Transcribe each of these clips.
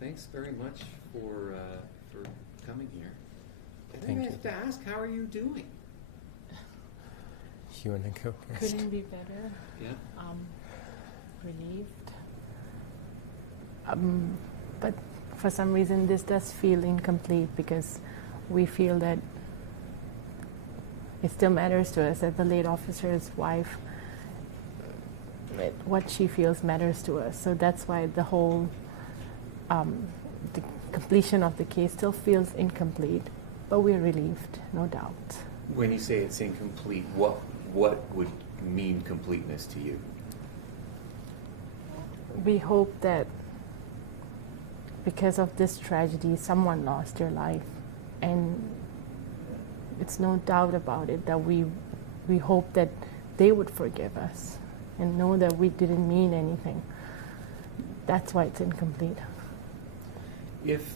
thanks very much for coming here. I Thank think I you. have to ask, how are you doing? You wanna go first? Couldn't be better. Yeah. Relieved. But for some reason, this does feel incomplete because we feel that it still matters to us that the late officer's wife, what she feels matters to us. So that's why the whole, the completion of the case still feels incomplete, but we're relieved, no doubt. When you say it's incomplete, what would mean completeness to you? We hope that because of this tragedy, someone lost their life, and it's no doubt about it that we hope that they would forgive us and know that we didn't mean anything. That's why it's incomplete. If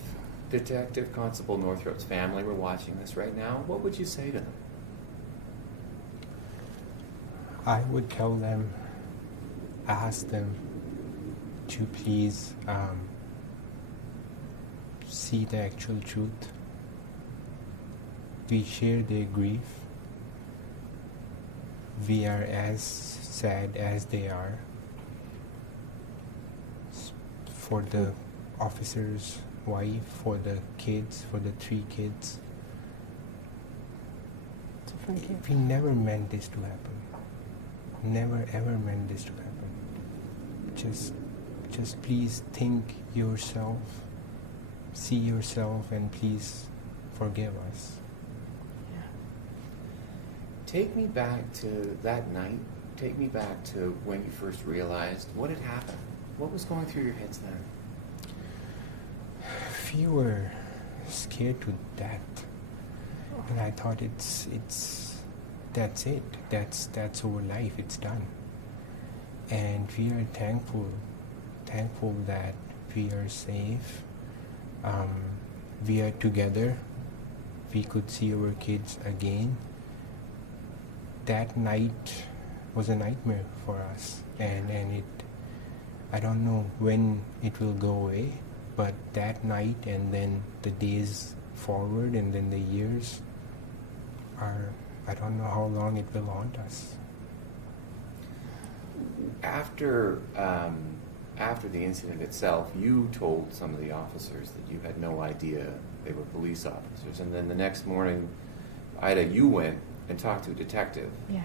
Detective Constable Northrop's family were watching this right now, what would you say to them? I would tell them, ask them to please see the actual truth. We share their grief. We are as sad as they are. For the officer's wife, for the kids, for the 3 kids. To forgive. We never meant this to happen. Never ever meant this to happen. Just please think yourself, see yourself, and please forgive us. Yeah. Take me back to that night. Take me back to when you first realized what had happened. What was going through your heads then? We were scared to death, and I thought that's it. That's our life. It's done. And we are thankful that we are safe. We are together. We could see our kids again. That night was a nightmare for us, and it. I don't know when it will go away, but that night and then the days forward and then the years are, I don't know how long it will haunt us. After the incident itself, you told some of the officers that you had no idea they were police officers, and then the next morning, Aaida, you went and talked to a detective. Yeah.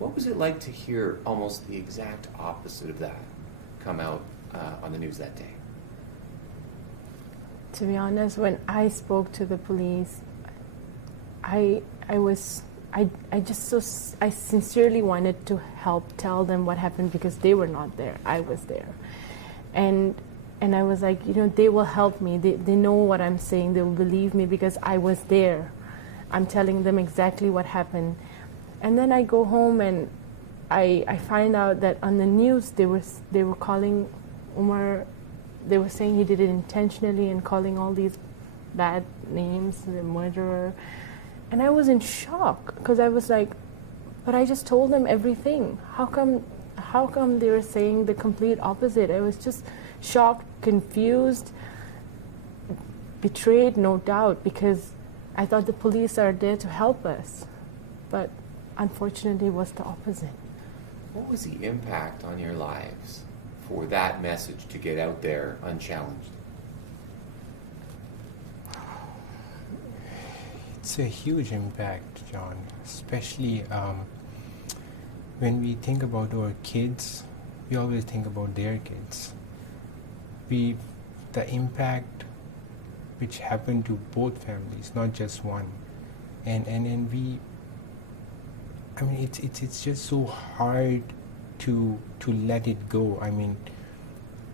What was it like to hear almost the exact opposite of that come out on the news that day? To be honest, when I spoke to the police, I sincerely wanted to help tell them what happened because they were not there. I was there. And I was like, they will help me. They know what I'm saying. They will believe me because I was there. I'm telling them exactly what happened. And then I go home and I find out that on the news they were calling Umar, they were saying he did it intentionally and calling all these bad names, the murderer. And I was in shock because I was like, but I just told them everything. How come they were saying the complete opposite? I was just shocked, confused, betrayed, no doubt, because I thought the police are there to help us. But unfortunately, it was the opposite. What was the impact on your lives for that message to get out there unchallenged? It's a huge impact, John, especially when we think about our kids, we always think about their kids. The impact which happened to both families, not just one. And we, I mean, it's just so hard to let it go. I mean,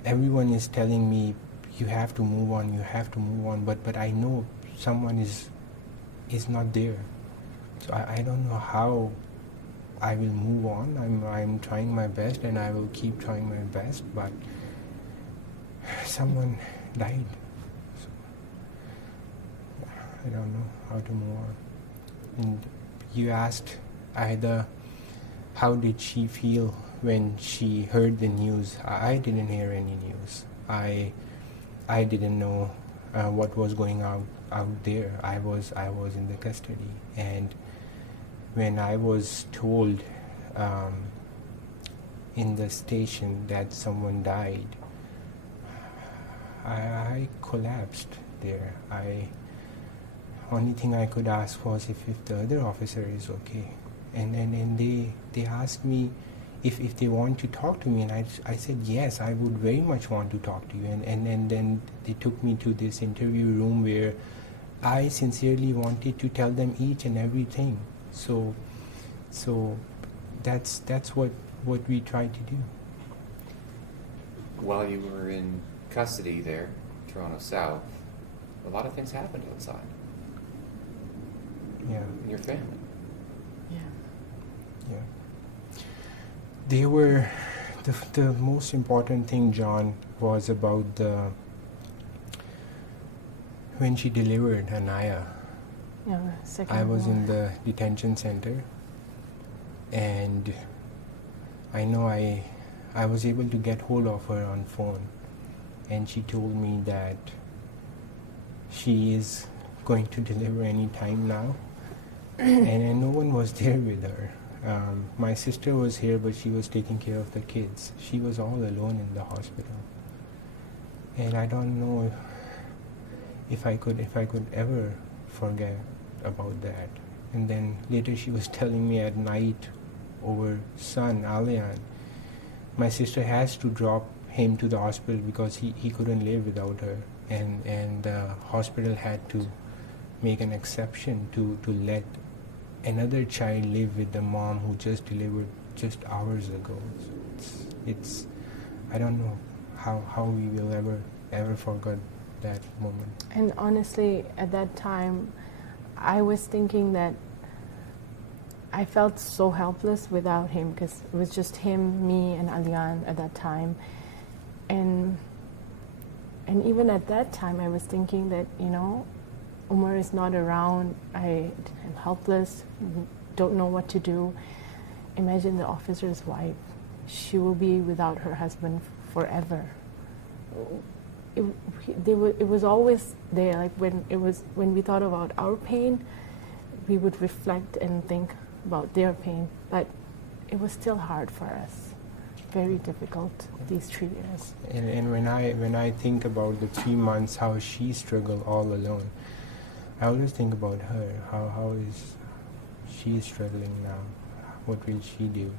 everyone is telling me, you have to move on, but I know someone is not there. So I don't know how I will move on. I'm trying my best and I will keep trying my best, but someone died. So I don't know how to move on. And you asked Aaida, how did she feel when she heard the news? I didn't hear any news. I I didn't know what was going out there. I was in the custody, and when I was told in the station that someone died, I collapsed there. Only thing I could ask was if the other officer is okay, and they asked me if they want to talk to me, and I said yes, I would very much want to talk to you, and then they took me to this interview room where I sincerely wanted to tell them each and everything. So that's what we tried to do. While you were in custody there, Toronto South, a lot of things happened outside Yeah. in your family. Yeah. They were the most important thing, John, was about when she delivered Anaya. Yeah, second I was in war. the detention center, and I know I was able to get hold of her on phone, and she told me that she is going to deliver any time now, and no one was there with her. My sister was here, but she was taking care of the kids. She was all alone in the hospital, and I don't know if I could ever forget about that. And then later she was telling me at night over son Alian, my sister has to drop him to the hospital because he couldn't live without her, and the hospital had to make an exception to let another child live with the mom who just delivered just hours ago. It's I don't know how we will ever forget that moment. And honestly, at that time, I was thinking that I felt so helpless without him, because it was just him, me, and Alian at that time. And even at that time, I was thinking that, Umar is not around. I am helpless, don't know what to do. Imagine the officer's wife. She will be without her husband forever. It was always there. Like when we thought about our pain, we would reflect and think about their pain. But it was still hard for us. Very difficult these 3 years. And when I think about the 3 months, how she struggled all alone, I always think about her. How is she struggling now? What will she do?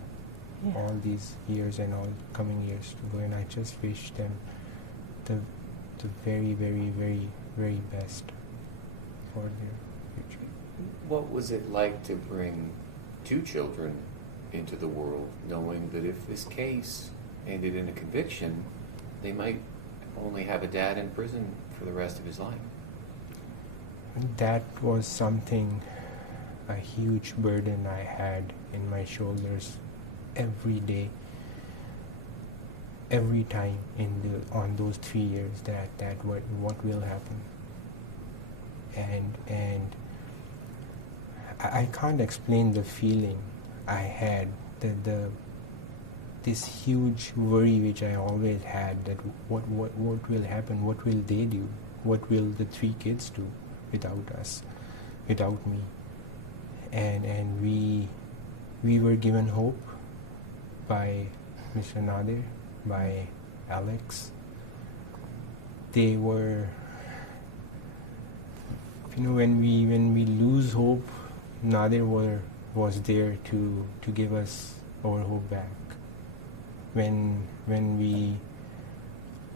Yeah. All these years and all coming years to go, and I just wish them the very, very, very, very best for their future. What was it like to bring 2 children into the world, knowing that if this case ended in a conviction, they might only have a dad in prison for the rest of his life? That was something, a huge burden I had in my shoulders every day, every time on those 3 years that what will happen. And I can't explain the feeling I had, this huge worry which I always had, that what will happen, what will they do, what will the 3 kids do without us, without me. And we were given hope by Mr. Nadir, by Alex. They were, when we lose hope, Nadir was there to give us our hope back. When we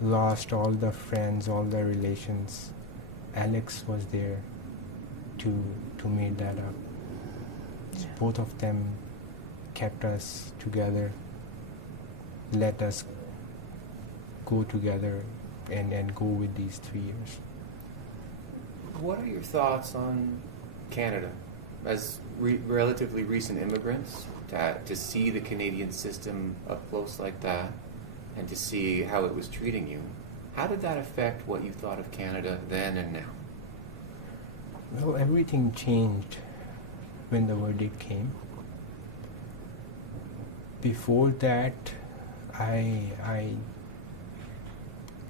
lost all the friends, all the relations, Alex was there to make that up. Yeah. Both of them kept us together, let us go together and go with these 3 years. What are your thoughts on Canada as relatively recent immigrants, to see the Canadian system up close like that and to see how it was treating you? How did that affect what you thought of Canada then and now? Well, everything changed when the verdict came. Before that, I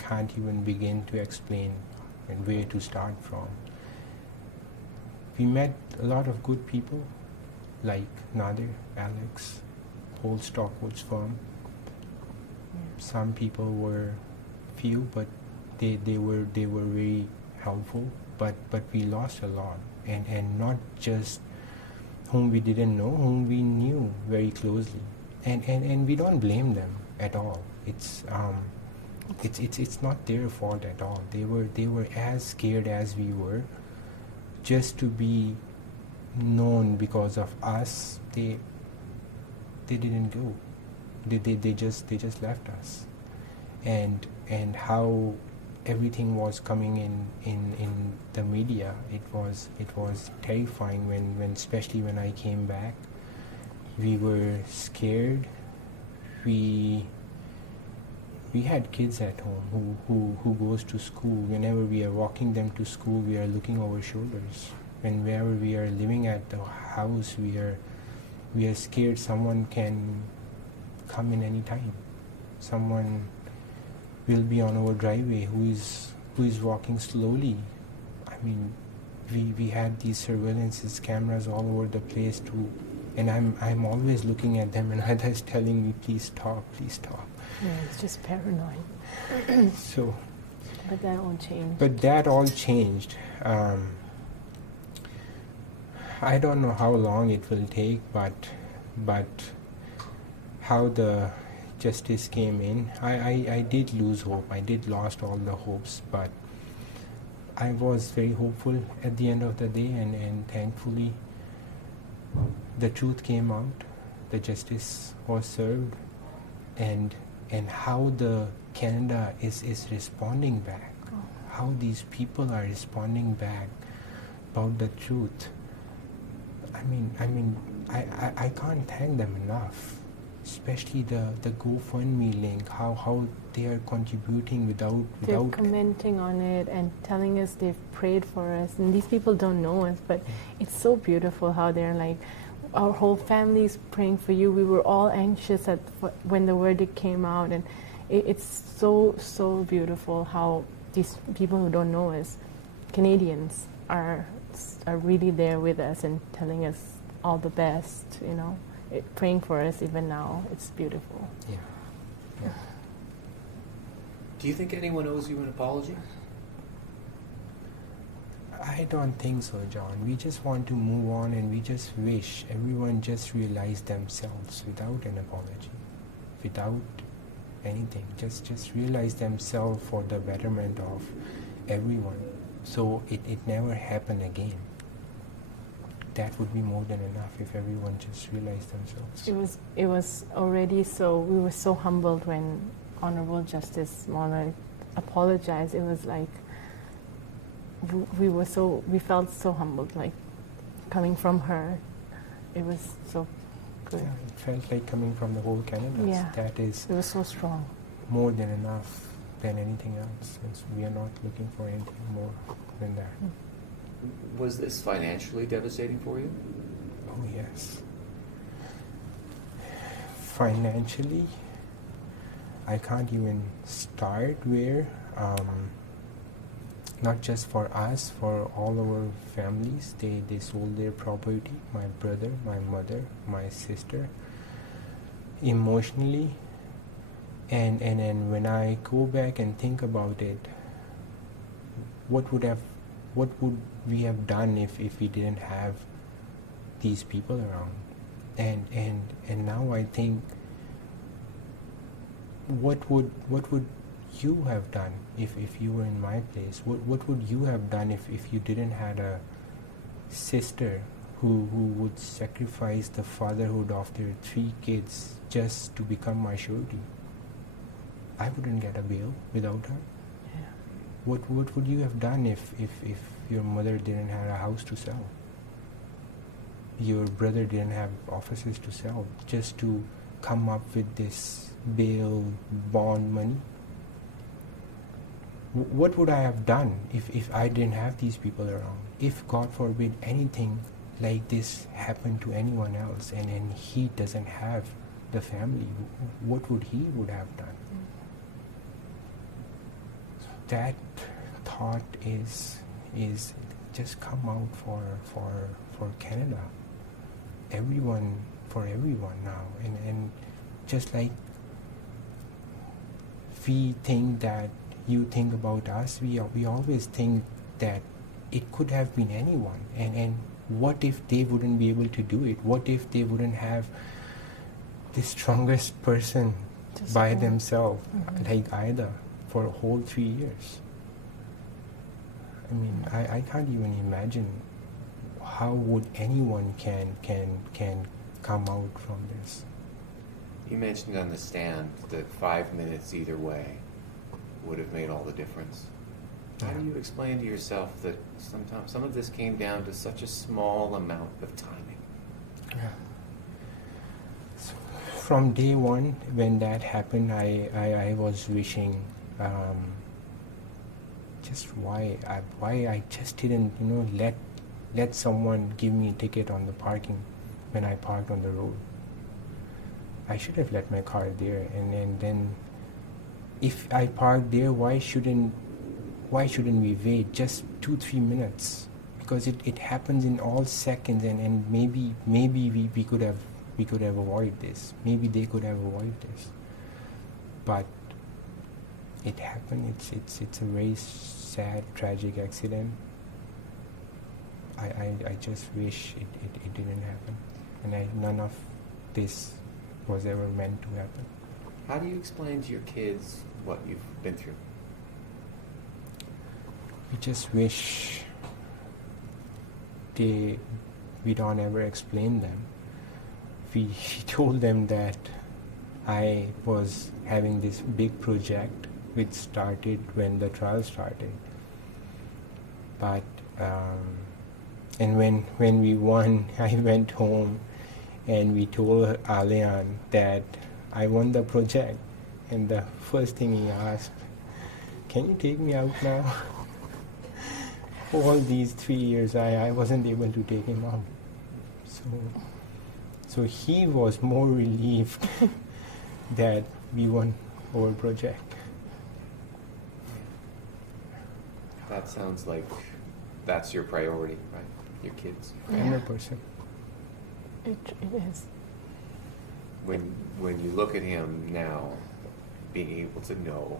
can't even begin to explain and where to start from. We met a lot of good people like Nadir, Alex, whole Stockwoods firm. Some people were few, but they were very helpful. But we lost a lot, and not just whom we didn't know, whom we knew very closely, and we don't blame them at all. It's not their fault at all. They were as scared as we were. Just to be known because of us, they didn't go. They just left us, and how everything was coming in the media. It was terrifying when especially when I came back. We were scared. We had kids at home who goes to school. Whenever we are walking them to school, we are looking over shoulders. Whenever we are living at the house, we are scared someone can come in any time. Someone will be on our driveway who is walking slowly. I mean, we had these surveillance cameras all over the place too, and I'm always looking at them, and Aaida is telling me, please stop. Yeah, it's just paranoid. So, But that all changed. but that all changed. I don't know how long it will take, but how the justice came in, I did lose hope. I did lost all the hopes, but I was very hopeful at the end of the day, and thankfully the truth came out. The justice was served, and how the Canada is responding back, how these people are responding back about the truth. I can't thank them enough, especially the GoFundMe link, how they are contributing They're without commenting on it and telling us they've prayed for us. And these people don't know us, but it's so beautiful how they're like, our whole family is praying for you. We were all anxious when the verdict came out, and it's so beautiful how these people who don't know us, Canadians, are really there with us and telling us all the best. Praying for us even now. It's beautiful. Yeah. Do you think anyone owes you an apology? I don't think so, John. We just want to move on, and we just wish everyone just realize themselves without an apology, without anything. Just realize themselves for the betterment of everyone, so it never happen again. That would be more than enough if everyone just realized themselves. It was already so. We were so humbled when Honorable Justice Muller apologized. It was like we felt so humbled, like coming from her. It was so good. Yeah, it felt like coming from the whole Canada. Yeah. That is It was so strong. more than enough than anything else, since we are not looking for anything more than that. Was this financially devastating for you? Oh yes. Financially, I can't even start where. Not just for us, for all our families. They sold their property. My brother, my mother, my sister. Emotionally, and when I go back and think about it, what would we have done if we didn't have these people around? And now I think, what would you have done if you were in my place? What would you have done if you didn't had a sister who would sacrifice the fatherhood of their 3 kids just to become my surety? I wouldn't get a bail without her. Yeah. What would you have done if your mother didn't have a house to sell? Your brother didn't have offices to sell, just to come up with this bail bond money? What would I have done if I didn't have these people around? If, God forbid, anything like this happened to anyone else, and he doesn't have the family, what would he have done? that thought is just come out for Canada. Everyone, for everyone now, and just like we think that you think about us, we always think that it could have been anyone, and what if they wouldn't be able to do it? What if they wouldn't have the strongest person Just by go. themselves, Mhm. like Aaida, for a whole 3 years? I mean, I can't even imagine how would anyone can come out from this. You mentioned on the stand that 5 minutes either way would have made all the difference. How do you explain to yourself that sometimes some of this came down to such a small amount of timing? Yeah. So from day one, when that happened, I was wishing, just why I just didn't, let someone give me a ticket on the parking when I parked on the road. I should have left my car there, and then if I parked there, why shouldn't we wait just 2-3 minutes? Because it happens in all seconds, and maybe we could have avoided this. Maybe they could have avoided this. But it happened. It's a very sad, tragic accident. I just wish it didn't happen, and none of this was ever meant to happen. How do you explain to your kids what you've been through? We just wish we don't ever explain them. We told them that I was having this big project which started when the trial started. But and when we won, I went home and we told Alian that I won the project, and the first thing he asked, "Can you take me out now?" All these 3 years, I wasn't able to take him out. So he was more relieved that we won our project. That sounds like that's your priority, right? Your kids. Yeah. 100%. It is. When you look at him now, being able to know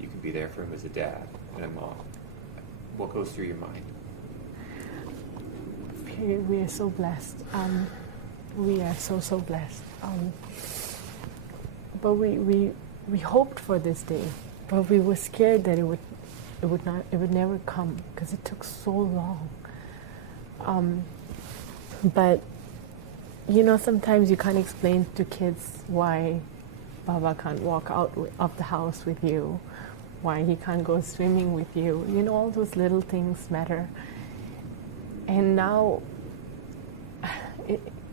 you can be there for him as a dad and a mom, what goes through your mind? We are so blessed. We are so blessed. But we hoped for this day, but we were scared that it would never come because it took so long. But sometimes you can't explain to kids why Baba can't walk out of the house with you, why he can't go swimming with you. All those little things matter. And now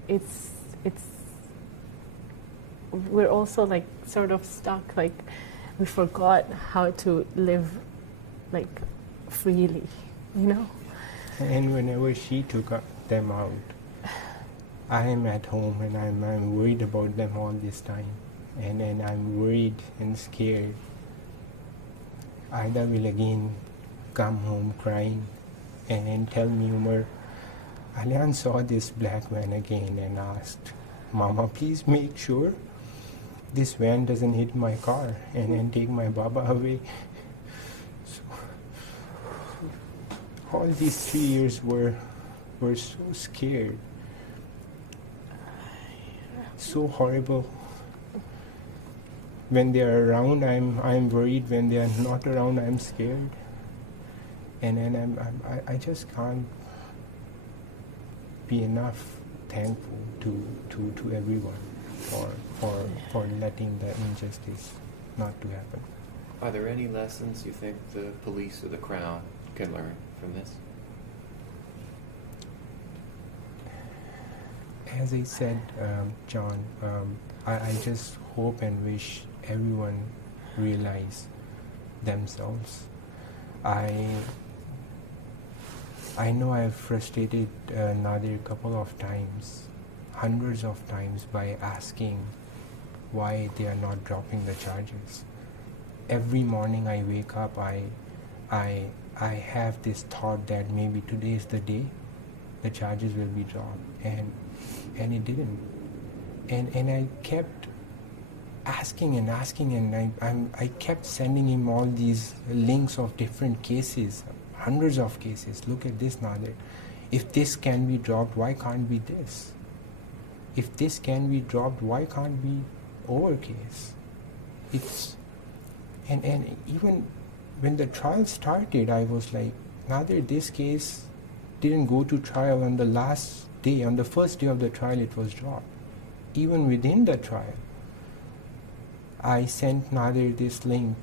it's we're also like sort of stuck, like we forgot how to live like freely, And whenever she took them out, I am at home and I'm worried about them all this time. And I'm worried and scared. Aaida will again come home crying and tell me, "Umar, Alian saw this black van again and asked, 'Mama, please make sure this van doesn't hit my car and take my Baba away.'" So, all these 3 years were so scared, so horrible. When they are around, I'm worried. When they are not around, I'm scared. And I just can't be enough thankful to everyone for letting the injustice not to happen. Are there any lessons you think the police or the Crown can learn from this? As I said, John, I just hope and wish everyone realize themselves. I know I've frustrated Nadir a couple of times, hundreds of times, by asking why they are not dropping the charges. every morning I wake up, I have this thought that maybe today is the day the charges will be dropped, and it didn't. And I kept asking, and I kept sending him all these links of different cases, hundreds of cases. Look at this, Nadir. If this can be dropped, why can't be this? If this can be dropped, why can't be over case? It's and even when the trial started, I was like, Nadir, this case didn't go to trial on the last day. On the first day of the trial, it was dropped. Even within the trial, I sent Nadir this link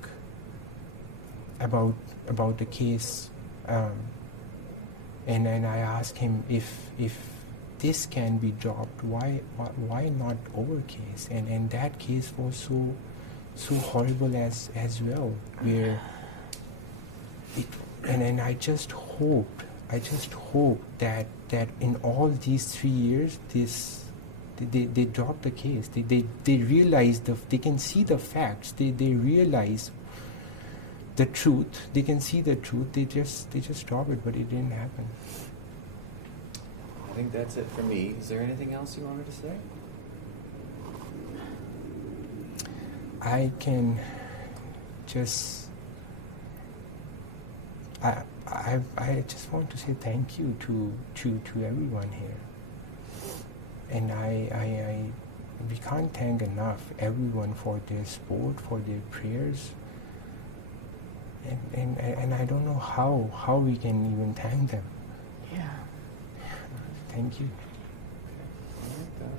about the case, and then I asked him if this can be dropped, why not over case? And that case was so horrible as well, where it, and I just hoped that in all these 3 years they dropped the case. They realize they can see the facts. They realize the truth. They can see the truth. They just drop it, but it didn't happen. I think that's it for me. Is there anything else you wanted to say? I can just I just want to say thank you to everyone here. And we can't thank enough everyone for their support, for their prayers. And I don't know how we can even thank them. Yeah. Thank you.